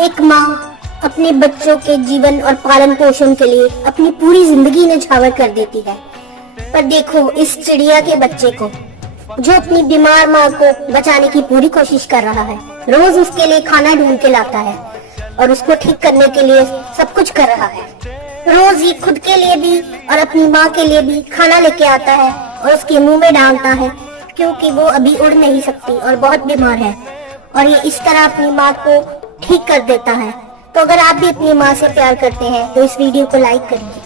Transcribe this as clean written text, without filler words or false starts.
एक माँ अपने बच्चों के जीवन और पालन पोषण के लिए अपनी पूरी जिंदगी न्यौछावर कर देती है। पर देखो इस चिड़िया के बच्चे को, जो अपनी बीमार माँ को बचाने की पूरी कोशिश कर रहा है। रोज उसके लिए खाना ढूंढ के लाता है और उसको ठीक करने के लिए सब कुछ कर रहा है। रोज ही खुद के लिए भी और अपनी माँ के लिए भी खाना लेके आता है और उसके मुंह में डालता है, क्योंकि वो अभी उड़ नहीं सकती और बहुत बीमार है। और ये इस तरह अपनी माँ को ठीक कर देता है। तो अगर आप भी अपनी माँ से प्यार करते हैं तो इस वीडियो को लाइक करिए।